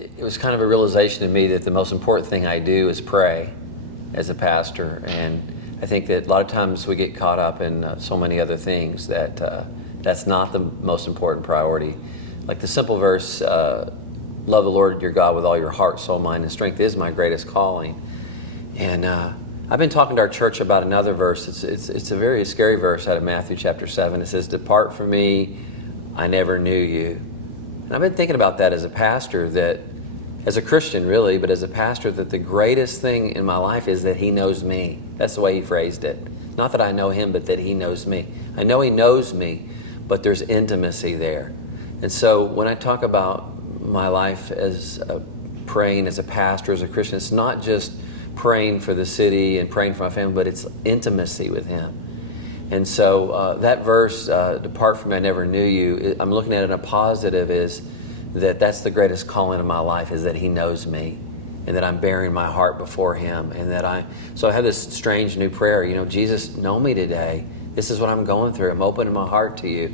it was kind of a realization to me that the most important thing I do is pray as a pastor. And I think that a lot of times we get caught up in so many other things that that's not the most important priority. Like the simple verse, love the Lord your God with all your heart, soul, mind, and strength is my greatest calling. And I've been talking to our church about another verse. It's a very scary verse out of Matthew chapter 7. It says, depart from me, I never knew you. And I've been thinking about that as a pastor, that as a Christian really, but as a pastor, that the greatest thing in my life is that he knows me. That's the way he phrased it. Not that I know him, but that he knows me. I know he knows me, but there's intimacy there. And so when I talk about my life as praying as a pastor, as a Christian, it's not just praying for the city and praying for my family, but it's intimacy with him. And so that verse, depart from me, I never knew you, I'm looking at it in a positive, is that's the greatest calling of my life, is that he knows me and that I'm bearing my heart before him. And that so I have this strange new prayer, Jesus, know me today. This is what I'm going through. I'm opening my heart to you.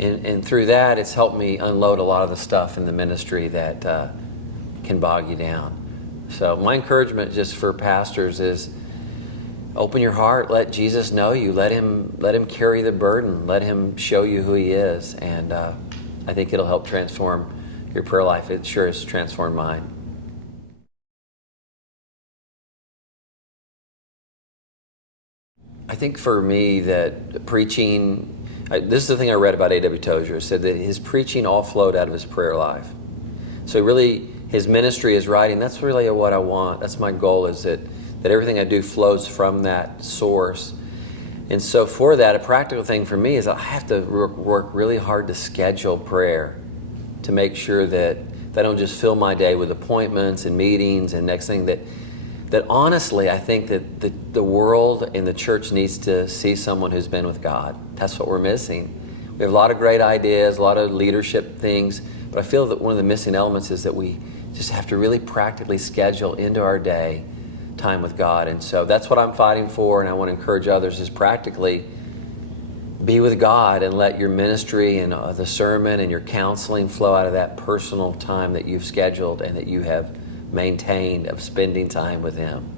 And through that, it's helped me unload a lot of the stuff in the ministry that can bog you down. So my encouragement just for pastors is open your heart, let Jesus know you, let him carry the burden, let him show you who he is. And I think it'll help transform your prayer life. It sure has transformed mine. I think for me that preaching, this is the thing I read about A.W. Tozier, said that his preaching all flowed out of his prayer life. So really, his ministry is writing, that's really what I want. That's my goal, is that everything I do flows from that source. And so for that, a practical thing for me is I have to work really hard to schedule prayer, to make sure that I don't just fill my day with appointments and meetings. And next thing that honestly, I think that the world and the church needs to see someone who's been with God. That's what we're missing. We have a lot of great ideas, a lot of leadership things, but I feel that one of the missing elements is that we just have to really practically schedule into our day time with God. And so that's what I'm fighting for, and I want to encourage others is practically be with God and let your ministry and the sermon and your counseling flow out of that personal time that you've scheduled and that you have maintained of spending time with him.